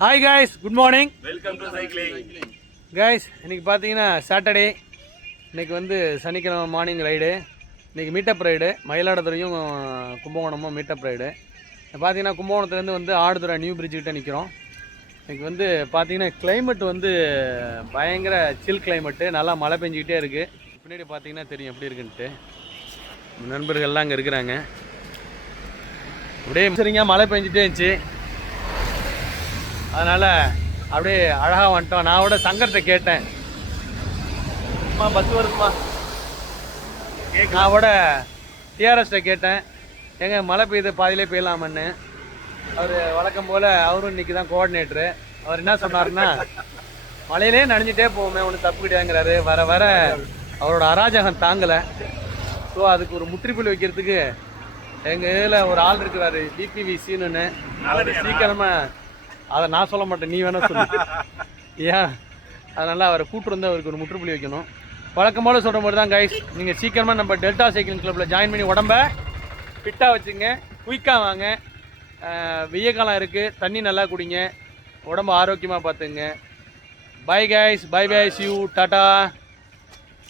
Hi guys, good morning. Welcome to cycling. Guys, இன்றைக்கி பார்த்தீங்கன்னா Saturday. இன்றைக்கி வந்து சனிக்கிழமை மார்னிங் ரைடு. இன்றைக்கி மீட்டப் ரைடு. மயிலாடுதுறையும் கும்பகோணமும் மீட்டப் ரைடு. பார்த்தீங்கன்னா கும்பகோணத்துலேருந்து வந்து ஆடுதுறை நியூ பிரிட்ஜ் கிட்டே நிற்கிறோம். இன்றைக்கி வந்து பார்த்தீங்கன்னா கிளைமேட் வந்து பயங்கர சில் கிளைமேட்டு. நல்லா மழை பெஞ்சிக்கிட்டே இருக்குது. பின்னாடி பார்த்தீங்கன்னா தெரியும் எப்படி இருக்குன்ட்டு. நண்பர்கள்லாம் அங்கே இருக்கிறாங்க. அப்படியே சரிங்க மழை பெஞ்சிட்டே இருந்துச்சு. அதனால் அப்படியே அழகாக வந்துட்டோம். நான் கூட சங்கர்கிட்ட கேட்டேன், பஸ் வருதுமா. நான் கூட டிஆர்எஸ்கிட்ட கேட்டேன், எங்க மழை பெய்யுது பாதியிலே பெய்யலாமன்னு. அவர் வழக்கம் போல் அவரும் இன்றைக்கி தான் கோஆர்டினேட்டரு. அவர் என்ன சொன்னார்னா, மழையிலே நனைஞ்சிட்டே போவோமே ஒன்று தப்பு கிடையாதுங்கிறாரு. வர வர அவரோட அராஜகம் தாங்கலை. ஸோ அதுக்கு ஒரு முற்றுப்புள்ளி வைக்கிறதுக்கு எங்கள் இதில் ஒரு ஆள் இருக்கிறாரு, டிபிவி சீனுன்னு. சீக்கிரமாக அதை நான் சொல்ல மாட்டேன், நீ வேணா சொல்லு. ஏன் அதனால் அவரை கூப்பிட்டு வந்து அவருக்கு ஒரு முற்றுப்புள்ளி வைக்கணும். வழக்கம் போல் சொல்கிற மாதிரி தான் கைஸ். நீங்கள் சீக்கிரமாக நம்ம டெல்டா சைக்கிளிங் கிளப்பில் ஜாயின் பண்ணி உடம்ப ஃபிட்டாக வச்சுங்க. குயிக்காக வாங்க. வெய்ய காலம் இருக்குது, தண்ணி நல்லா குடிங்க, உடம்பு ஆரோக்கியமாக பார்த்துங்க. Bye guys, bye bye, see you, tata.